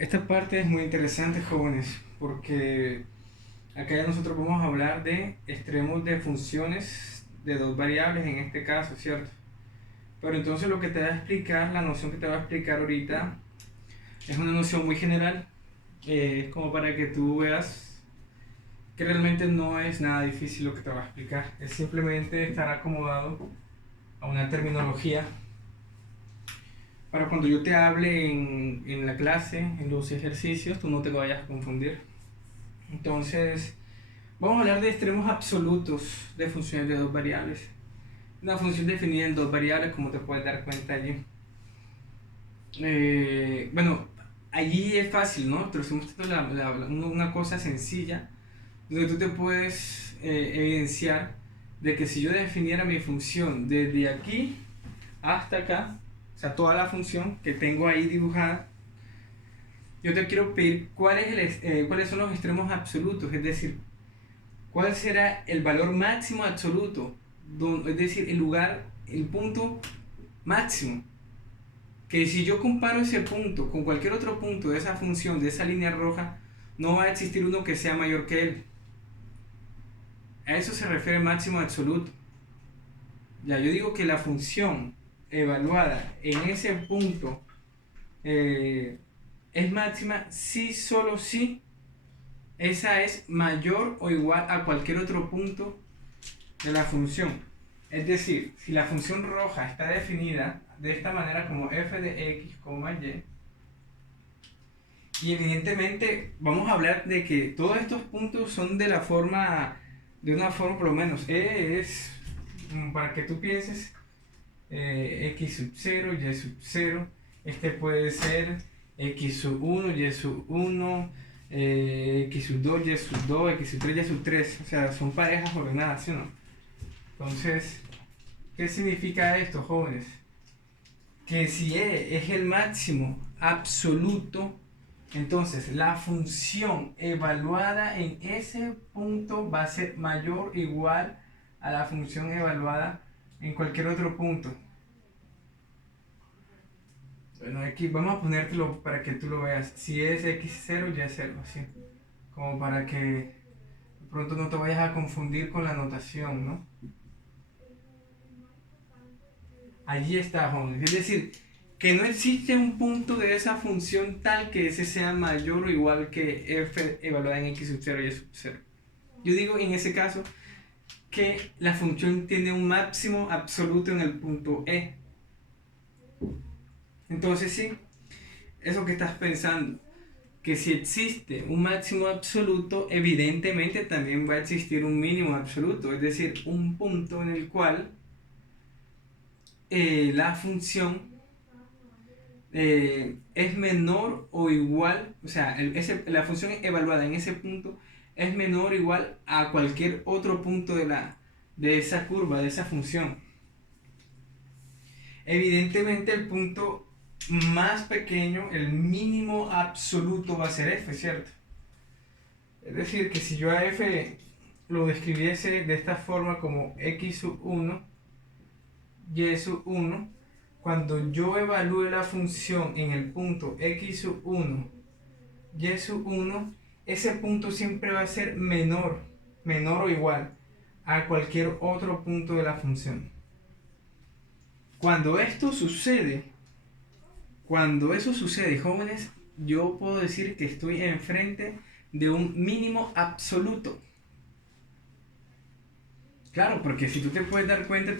Esta parte es muy interesante, jóvenes, porque acá ya nosotros vamos a hablar de extremos de funciones de dos variables en este caso, ¿cierto? Pero entonces lo que te va a explicar, la noción que te va a explicar ahorita, es una noción muy general. Es como para que tú veas que realmente no es nada difícil lo que te va a explicar. Es simplemente estar acomodado a una terminología para cuando yo te hable en la clase, en los ejercicios, tú no te vayas a confundir. Entonces, vamos a hablar de extremos absolutos de funciones de dos variables. Una función definida en dos variables, como te puedes dar cuenta allí. Bueno, allí es fácil, ¿no? Pero estamos una cosa sencilla, donde tú te puedes evidenciar de que si yo definiera mi función desde aquí hasta acá, o sea, toda la función que tengo ahí dibujada, yo te quiero pedir cuáles son los extremos absolutos, es decir, cuál será el valor máximo absoluto, es decir, el lugar, el punto máximo. Que si yo comparo ese punto con cualquier otro punto de esa función, de esa línea roja, no va a existir uno que sea mayor que él. A eso se refiere máximo absoluto. Ya yo digo que la función evaluada en ese punto es máxima si solo si esa es mayor o igual a cualquier otro punto de la función. Es decir, si la función roja está definida de esta manera como f de x, y evidentemente vamos a hablar de que todos estos puntos son de una forma por lo menos, es para que tú pienses, x sub 0, y sub 0, este puede ser x sub 1, y sub 1, x sub 2, y sub 2, x sub 3, y sub 3, o sea, son parejas ordenadas, ¿sí o no? Entonces, ¿qué significa esto, jóvenes? Que si E es el máximo absoluto, entonces la función evaluada en ese punto va a ser mayor o igual a la función evaluada en cualquier otro punto. Bueno, aquí vamos a ponértelo para que tú lo veas. Si es x0, y es 0, así. Como para que de pronto no te vayas a confundir con la notación, ¿no? Allí está, jóvenes. Es decir, que no existe un punto de esa función tal que ese sea mayor o igual que f evaluada en x sub 0 y sub 0. Yo digo en ese caso que la función tiene un máximo absoluto en el punto E. Entonces sí, eso que estás pensando, que si existe un máximo absoluto, evidentemente también va a existir un mínimo absoluto, es decir, un punto en el cual la función es menor o igual, o sea, la función evaluada en ese punto es menor o igual a cualquier otro punto de esa curva, de esa función. Evidentemente el punto más pequeño, el mínimo absoluto va a ser f, ¿cierto? Es decir, que si yo a f lo describiese de esta forma como x sub 1, y sub 1, cuando yo evalúe la función en el punto x sub 1, y sub 1, ese punto siempre va a ser menor o igual a cualquier otro punto de la función. Cuando esto sucede, cuando eso sucede, jóvenes, yo puedo decir que estoy enfrente de un mínimo absoluto. Claro, porque si tú te puedes dar cuenta,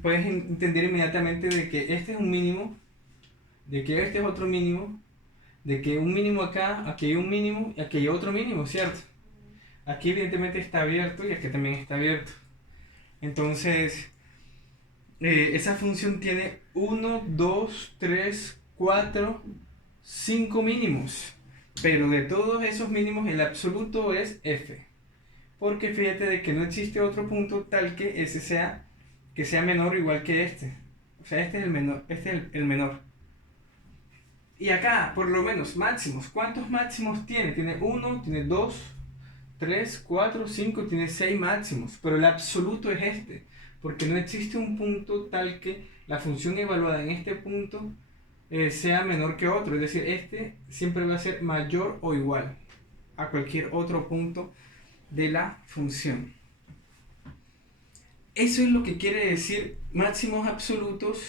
puedes entender inmediatamente de que este es un mínimo, de que este es otro mínimo, de que un mínimo acá, aquí hay un mínimo y aquí hay otro mínimo, ¿cierto? Aquí evidentemente está abierto y aquí también está abierto. Entonces, esa función tiene 1, 2, 3, 4, 5 mínimos. Pero de todos esos mínimos, el absoluto es f. Porque fíjate de que no existe otro punto tal que ese que sea menor o igual que este. O sea, este es el menor. Este es el menor. Y acá, por lo menos, máximos. ¿Cuántos máximos tiene? Tiene 1, tiene 2, 3, 4, 5, tiene 6 máximos. Pero el absoluto es este. Porque no existe un punto tal que la función evaluada en este punto sea menor que otro, es decir, este siempre va a ser mayor o igual a cualquier otro punto de la función. Eso es lo que quiere decir máximos absolutos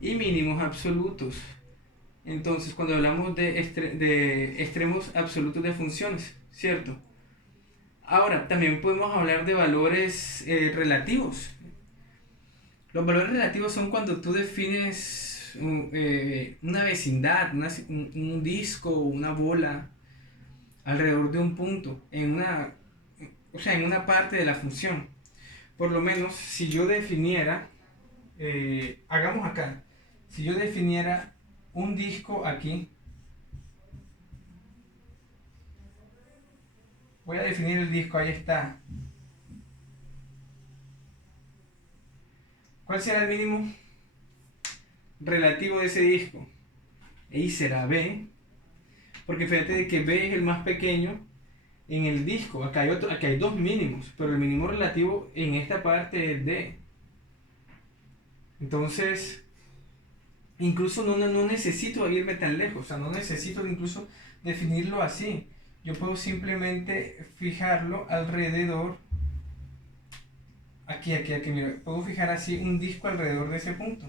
y mínimos absolutos. Entonces, cuando hablamos de extremos absolutos de funciones, ¿cierto? Ahora, también podemos hablar de valores relativos. Los valores relativos son cuando tú defines una vecindad, un disco o una bola alrededor de un punto, en una parte de la función. Por lo menos, si yo definiera, hagamos acá, si yo definiera un disco aquí, voy a definir el disco, ahí está. ¿Cuál será el mínimo relativo de ese disco? Y será B, porque fíjate de que B es el más pequeño en el disco. Acá hay dos mínimos, pero el mínimo relativo en esta parte es D. Entonces, incluso no necesito irme tan lejos, o sea, no necesito incluso definirlo así. Yo puedo simplemente fijarlo alrededor, aquí, mira, puedo fijar así un disco alrededor de ese punto.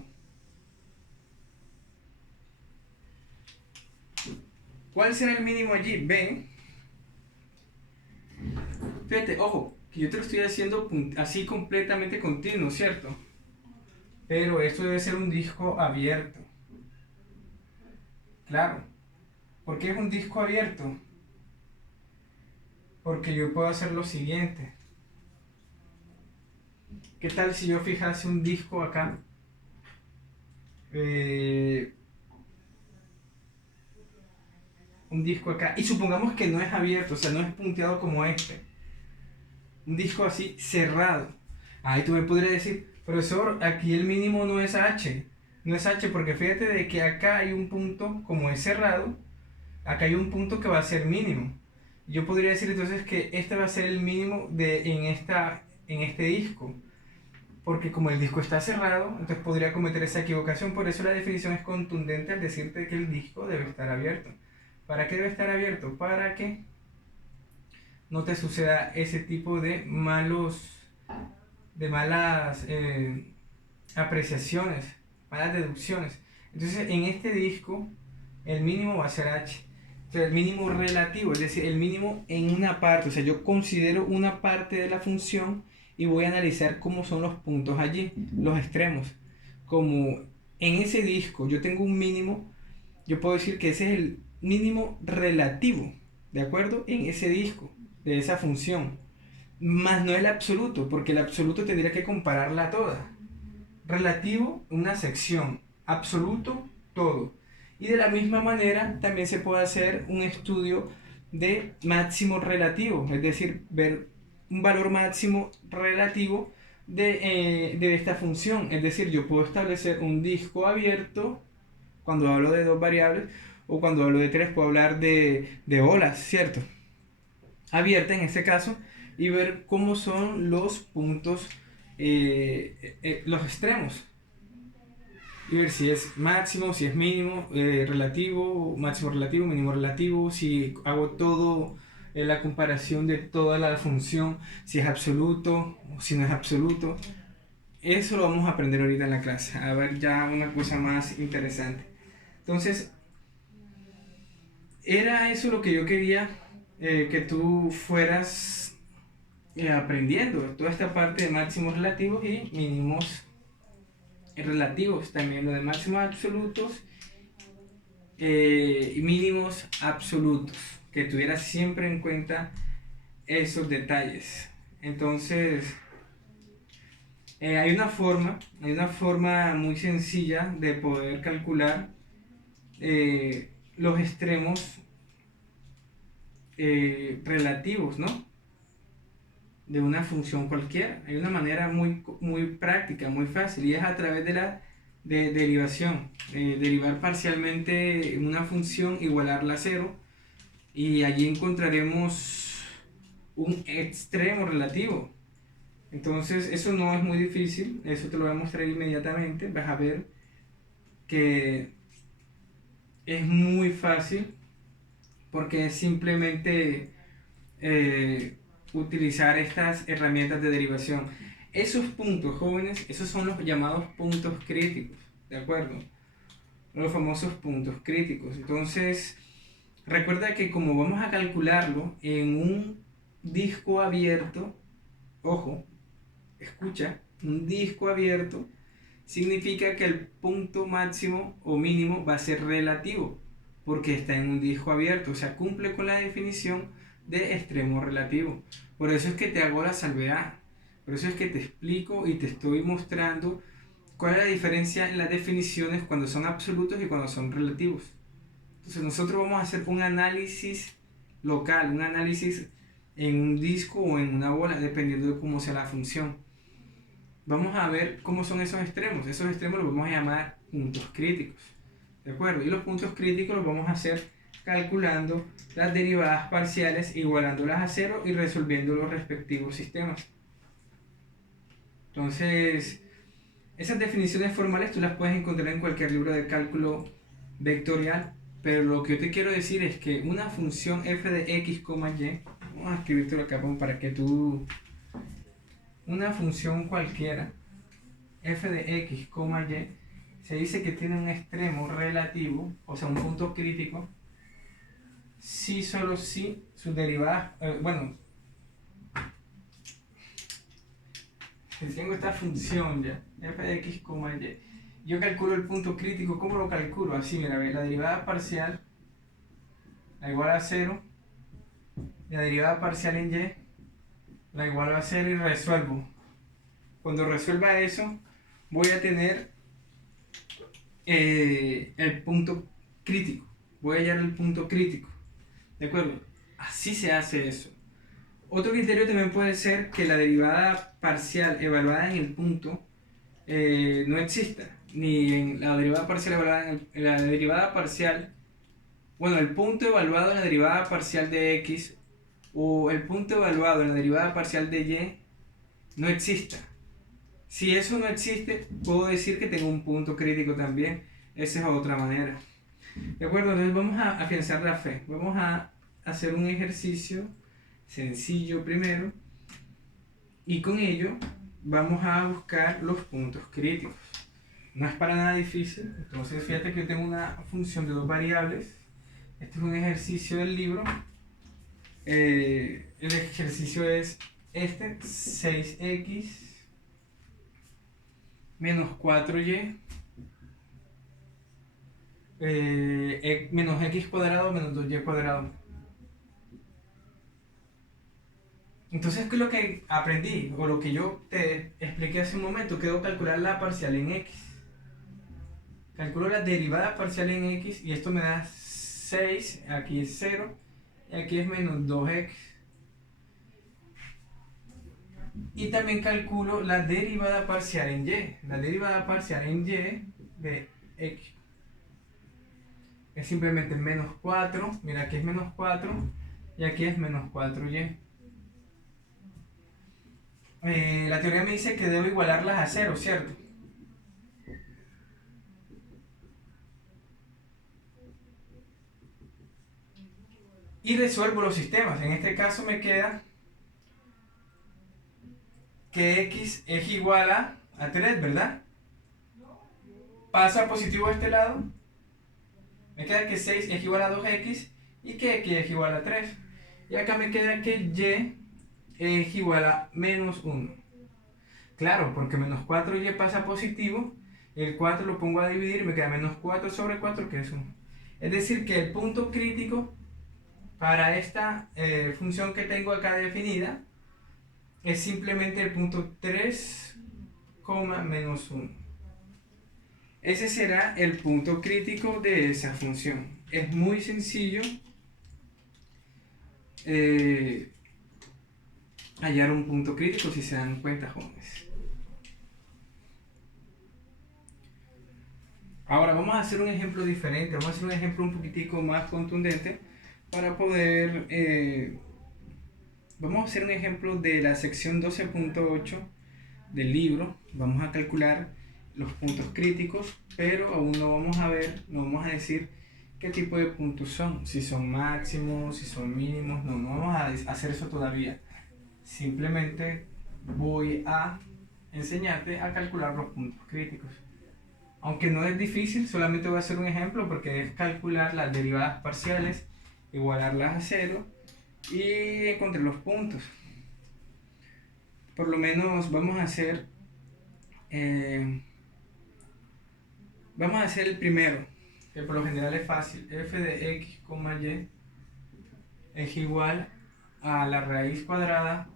¿Cuál será el mínimo allí? B. Fíjate, ojo, que yo te lo estoy haciendo así completamente continuo, ¿cierto? Pero esto debe ser un disco abierto. Claro. ¿Por qué es un disco abierto? Porque yo puedo hacer lo siguiente. ¿Qué tal si yo fijase un disco acá? Un disco acá. Y supongamos que no es abierto, o sea, no es punteado como este. Un disco así cerrado. Ahí tú me podrías decir, profesor, aquí el mínimo no es H. No es H porque fíjate de que acá hay un punto, como es cerrado, acá hay un punto que va a ser mínimo. Yo podría decir entonces que este va a ser el mínimo en este disco. Porque como el disco está cerrado, entonces podría cometer esa equivocación. Por eso la definición es contundente al decirte que el disco debe estar abierto. ¿Para qué debe estar abierto? Para que no te suceda ese tipo de malas apreciaciones, malas deducciones. Entonces en este disco el mínimo va a ser H. O sea, el mínimo relativo, es decir, el mínimo en una parte. O sea, yo considero una parte de la función y voy a analizar cómo son los puntos allí, los extremos. Como en ese disco yo tengo un mínimo, yo puedo decir que ese es el mínimo relativo, ¿de acuerdo? En ese disco, de esa función. Más no el absoluto, porque el absoluto tendría que compararla toda. Relativo, una sección. Absoluto, todo. Y de la misma manera también se puede hacer un estudio de máximo relativo, es decir, ver un valor máximo relativo de esta función. Es decir, yo puedo establecer un disco abierto cuando hablo de dos variables, o cuando hablo de tres puedo hablar de olas, ¿cierto? Abierta en este caso, y ver cómo son los puntos, los extremos, y ver si es máximo, si es mínimo, relativo, máximo relativo, mínimo relativo, si hago todo, la comparación de toda la función, si es absoluto o si no es absoluto. Eso lo vamos a aprender ahorita en la clase, a ver ya una cosa más interesante. Entonces, era eso lo que yo quería que tú fueras aprendiendo, toda esta parte de máximos relativos y mínimos relativos, también lo de máximos absolutos y mínimos absolutos, que tuvieras siempre en cuenta esos detalles. Entonces, hay una forma muy sencilla de poder calcular los extremos relativos, ¿no? De una función cualquiera. Hay una manera muy práctica, muy fácil, y es a través de derivación. Derivar parcialmente una función, igualarla a cero, y allí encontraremos un extremo relativo. Entonces, eso no es muy difícil, eso te lo voy a mostrar inmediatamente. Vas a ver que es muy fácil porque es simplemente utilizar estas herramientas de derivación. Esos puntos, jóvenes, esos son los llamados puntos críticos, ¿de acuerdo? Los famosos puntos críticos. Entonces, recuerda que como vamos a calcularlo en un disco abierto, ojo, escucha, un disco abierto significa que el punto máximo o mínimo va a ser relativo, porque está en un disco abierto, o sea, cumple con la definición de extremo relativo. Por eso es que te hago la salvedad, por eso es que te explico y te estoy mostrando cuál es la diferencia en las definiciones cuando son absolutos y cuando son relativos. Entonces nosotros vamos a hacer un análisis local, un análisis en un disco o en una bola, dependiendo de cómo sea la función. Vamos a ver cómo son esos extremos. Esos extremos los vamos a llamar puntos críticos. ¿De acuerdo? Y los puntos críticos los vamos a hacer calculando las derivadas parciales, igualándolas a cero y resolviendo los respectivos sistemas. Entonces, esas definiciones formales tú las puedes encontrar en cualquier libro de cálculo vectorial, pero lo que yo te quiero decir es que una función f de x, y, vamos a escribirte acá para que tú, una función cualquiera, f de x, y, se dice que tiene un extremo relativo, o sea, un punto crítico, si solo si sus derivadas, si tengo esta función ya, f de x, y, yo calculo el punto crítico. ¿Cómo lo calculo? Así, mira, la derivada parcial la igual a 0, la derivada parcial en y la igual a 0 y resuelvo. Cuando resuelva eso, voy a tener el punto crítico. Voy a hallar el punto crítico. ¿De acuerdo? Así se hace eso. Otro criterio también puede ser que la derivada parcial evaluada en el punto no exista. Ni en la derivada parcial evaluada en la derivada parcial, bueno, el punto evaluado en la derivada parcial de x o el punto evaluado en la derivada parcial de y no exista. Si eso no existe, puedo decir que tengo un punto crítico también. Esa es otra manera. ¿De acuerdo? Entonces vamos a afianzar la fe. Vamos a hacer un ejercicio sencillo primero y con ello vamos a buscar los puntos críticos. No es para nada difícil. Entonces fíjate que yo tengo una función de dos variables. Este es un ejercicio del libro. El ejercicio es este, 6x menos 4y menos x cuadrado menos 2y cuadrado. Entonces, ¿qué es lo que aprendí? O lo que yo te expliqué hace un momento, quedó calcular la parcial en x. Calculo la derivada parcial en x y esto me da 6, aquí es 0 y aquí es menos 2x. Y también calculo la derivada parcial en y. La derivada parcial en y de x es simplemente menos 4. Mira, aquí es menos 4 y aquí es menos 4y. La teoría me dice que debo igualarlas a 0, ¿cierto? Y resuelvo los sistemas. En este caso me queda que x es igual a 3, ¿verdad? Pasa positivo a este lado. Me queda que 6 es igual a 2x y que x es igual a 3. Y acá me queda que y es igual a menos 1. Claro, porque menos 4y pasa positivo. El 4 lo pongo a dividir y me queda menos 4 sobre 4, que es 1. Es decir, que el punto crítico para esta función que tengo acá definida es simplemente el punto 3, menos 1. Ese será el punto crítico de esa función. Es muy sencillo hallar un punto crítico, si se dan cuenta, jóvenes. Ahora vamos a hacer un ejemplo diferente, vamos a hacer un ejemplo un poquitico más contundente para poder... vamos a hacer un ejemplo de la sección 12.8 del libro. Vamos a calcular los puntos críticos, pero aún no vamos a ver, no vamos a decir qué tipo de puntos son, si son máximos, si son mínimos. No vamos a hacer eso todavía. Simplemente voy a enseñarte a calcular los puntos críticos. Aunque no es difícil, solamente voy a hacer un ejemplo porque es calcular las derivadas parciales, igualarlas a cero y encontrar los puntos. Por lo menos vamos a hacer el primero, que por lo general es fácil. F de x, y es igual a la raíz cuadrada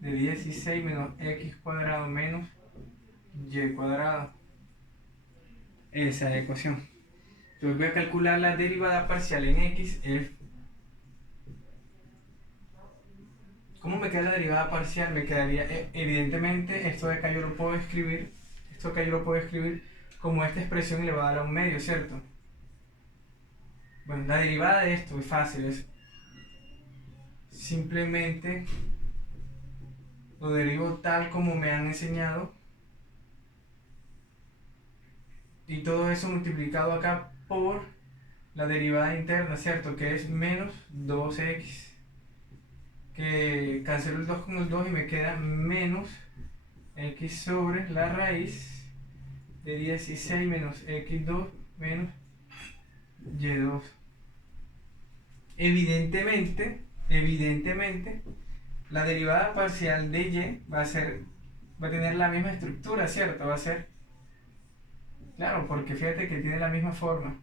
de 16 menos x cuadrado menos y cuadrado. Esa es la ecuación. Entonces voy a calcular la derivada parcial en x. ¿Cómo me queda la derivada parcial? Me quedaría, evidentemente, esto de acá yo lo puedo escribir, como esta expresión elevada a un medio, ¿cierto? Bueno, la derivada de esto es fácil, es simplemente lo derivo tal como me han enseñado y todo eso multiplicado acá por la derivada interna, ¿cierto? Que es menos 2x, que cancelo el 2 con el 2 y me queda menos x sobre la raíz de 16 menos x2 menos y2. Evidentemente, la derivada parcial de y va a tener la misma estructura, ¿cierto? Va a ser, claro, porque fíjate que tiene la misma forma.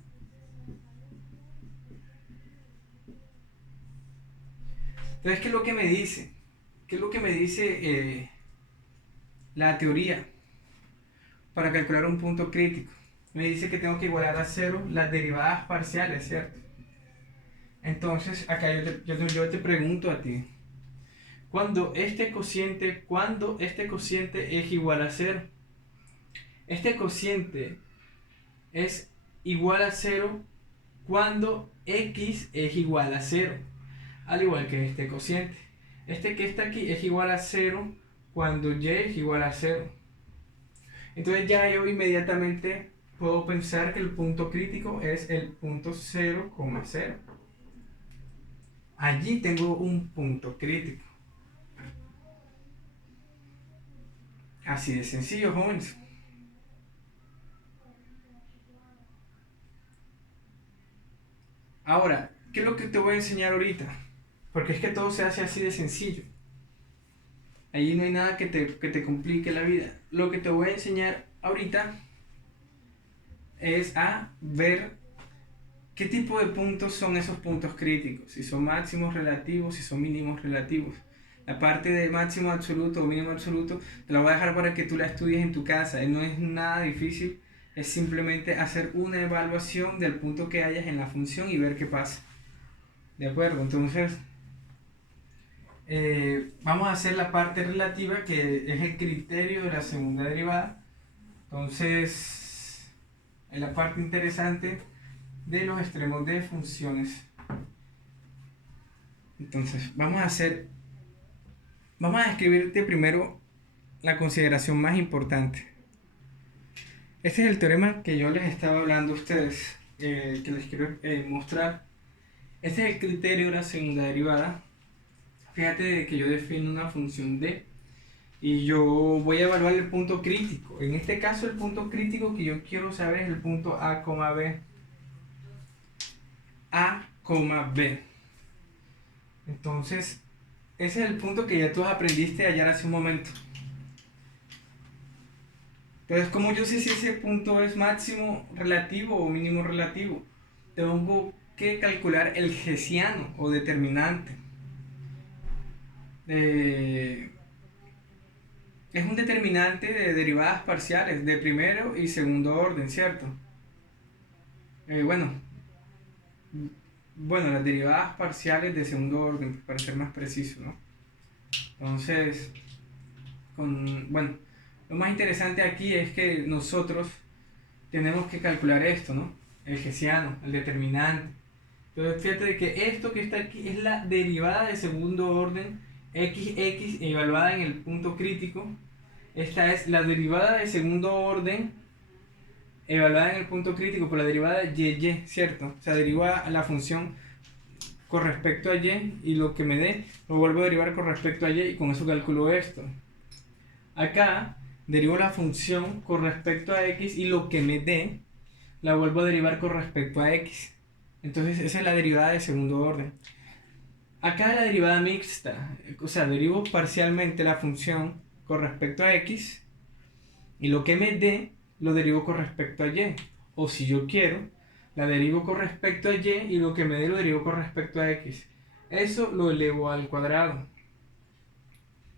Entonces, ¿qué es lo que me dice? ¿Qué es lo que me dice la teoría para calcular un punto crítico? Me dice que tengo que igualar a cero las derivadas parciales, ¿cierto? Entonces, acá yo te pregunto a ti, cuando este cociente es igual a cero, este cociente es igual a cero cuando x es igual a cero, al igual que este cociente. Este que está aquí es igual a cero cuando y es igual a cero. Entonces ya yo inmediatamente puedo pensar que el punto crítico es el punto 0,0. Allí tengo un punto crítico. Así de sencillo, jóvenes. Ahora, ¿qué es lo que te voy a enseñar ahorita? Porque es que todo se hace así de sencillo. Allí no hay nada que te complique la vida. Lo que te voy a enseñar ahorita es a ver qué tipo de puntos son esos puntos críticos. Si son máximos relativos, si son mínimos relativos. La parte de máximo absoluto o mínimo absoluto te la voy a dejar para que tú la estudies en tu casa. No es nada difícil. Es simplemente hacer una evaluación del punto que hayas en la función y ver qué pasa. ¿De acuerdo? Entonces, vamos a hacer la parte relativa, que es el criterio de la segunda derivada. Entonces, es la parte interesante de los extremos de funciones. Entonces, vamos a escribirte primero la consideración más importante. Este es el teorema que yo les estaba hablando a ustedes, que les quiero mostrar. Este es el criterio de la segunda derivada. Fíjate que yo defino una función d y yo voy a evaluar el punto crítico. En este caso, el punto crítico que yo quiero saber es el punto a, b. A, b. Entonces, ese es el punto que ya tú aprendiste a hallar hace un momento. Entonces, ¿cómo yo sé si ese punto es máximo relativo o mínimo relativo? Tengo que calcular el hessiano o determinante. Es un determinante de derivadas parciales de primero y segundo orden, ¿cierto? Bueno, las derivadas parciales de segundo orden, para ser más preciso, ¿no? Entonces, lo más interesante aquí es que nosotros tenemos que calcular esto, ¿no? El hessiano, el determinante. Entonces, fíjate de que esto que está aquí es la derivada de segundo orden xx evaluada en el punto crítico. Esta es la derivada de segundo orden evaluada en el punto crítico por la derivada y, ¿cierto? O sea, deriva la función con respecto a y lo que me dé lo vuelvo a derivar con respecto a y con eso calculo esto. Acá derivo la función con respecto a x y lo que me dé la vuelvo a derivar con respecto a x. Entonces esa es la derivada de segundo orden. Acá la derivada mixta, o sea, derivo parcialmente la función con respecto a x y lo que me dé lo derivo con respecto a y. O si yo quiero, la derivo con respecto a y y lo que me dé lo derivo con respecto a x. Eso lo elevo al cuadrado.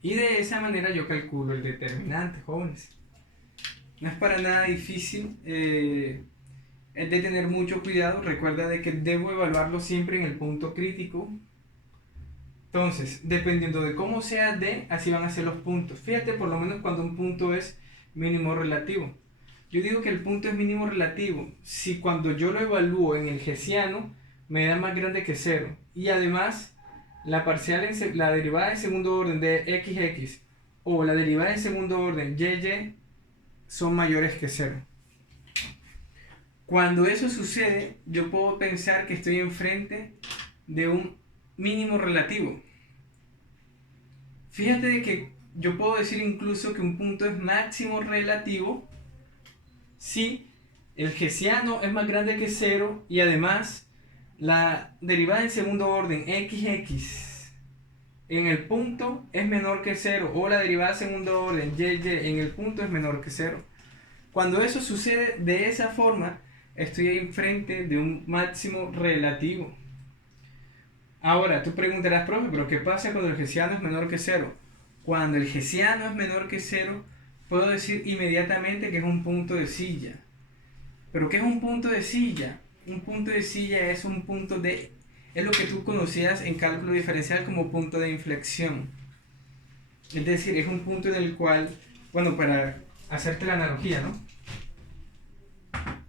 Y de esa manera yo calculo el determinante, jóvenes. No es para nada difícil. Es de tener mucho cuidado. Recuerda de que debo evaluarlo siempre en el punto crítico. Entonces, dependiendo de cómo sea D, así van a ser los puntos. Fíjate por lo menos cuando un punto es mínimo relativo. Yo digo que el punto es mínimo relativo si cuando yo lo evalúo en el hessiano me da más grande que 0. Y además, la parcial la derivada de segundo orden de xx o la derivada de segundo orden y son mayores que 0. Cuando eso sucede, yo puedo pensar que estoy enfrente de un mínimo relativo. Fíjate de que yo puedo decir incluso que un punto es máximo relativo si el hessiano es más grande que 0 y además la derivada en segundo orden xx en el punto es menor que 0 o la derivada en segundo orden y en el punto es menor que 0. Cuando eso sucede de esa forma, estoy enfrente de un máximo relativo. Ahora, tú preguntarás, profe, ¿pero qué pasa cuando el hessiano es menor que 0? Cuando el hessiano es menor que 0, puedo decir inmediatamente que es un punto de silla. ¿Pero qué es un punto de silla? Un punto de silla es un punto de... es lo que tú conocías en cálculo diferencial como punto de inflexión. Es decir, es un punto en el cual, bueno, para hacerte la analogía, ¿no?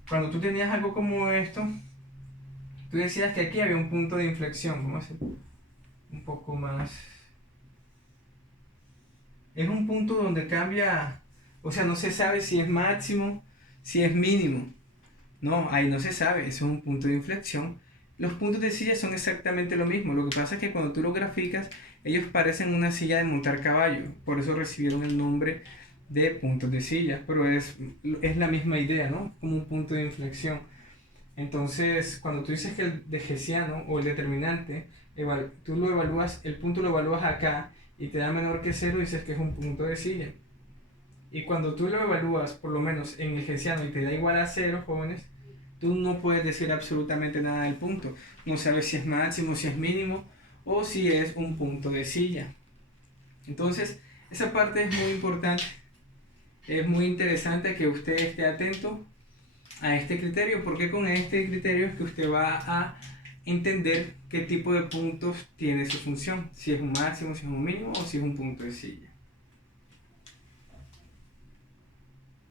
Cuando tú tenías algo como esto, tú decías que aquí había un punto de inflexión. Vamos a hacer un poco más. Es un punto donde cambia, o sea, no se sabe si es máximo, si es mínimo. No, ahí no se sabe, eso es un punto de inflexión. Los puntos de silla son exactamente lo mismo. Lo que pasa es que cuando tú los graficas, ellos parecen una silla de montar caballo. Por eso recibieron el nombre de puntos de silla. Pero es la misma idea, ¿no? Como un punto de inflexión. Entonces, cuando tú dices que el de hessiano o el determinante, tú lo evalúas, el punto lo evalúas acá y te da menor que 0, dices que es un punto de silla. Y cuando tú lo evalúas, por lo menos en el hessiano, y te da igual a 0, jóvenes, tú no puedes decir absolutamente nada del punto. No sabes si es máximo, si es mínimo, o si es un punto de silla. Entonces, esa parte es muy importante. Es muy interesante que usted esté atento a este criterio, porque con este criterio es que usted va a entender qué tipo de puntos tiene su función. Si es un máximo, si es un mínimo, o si es un punto de silla.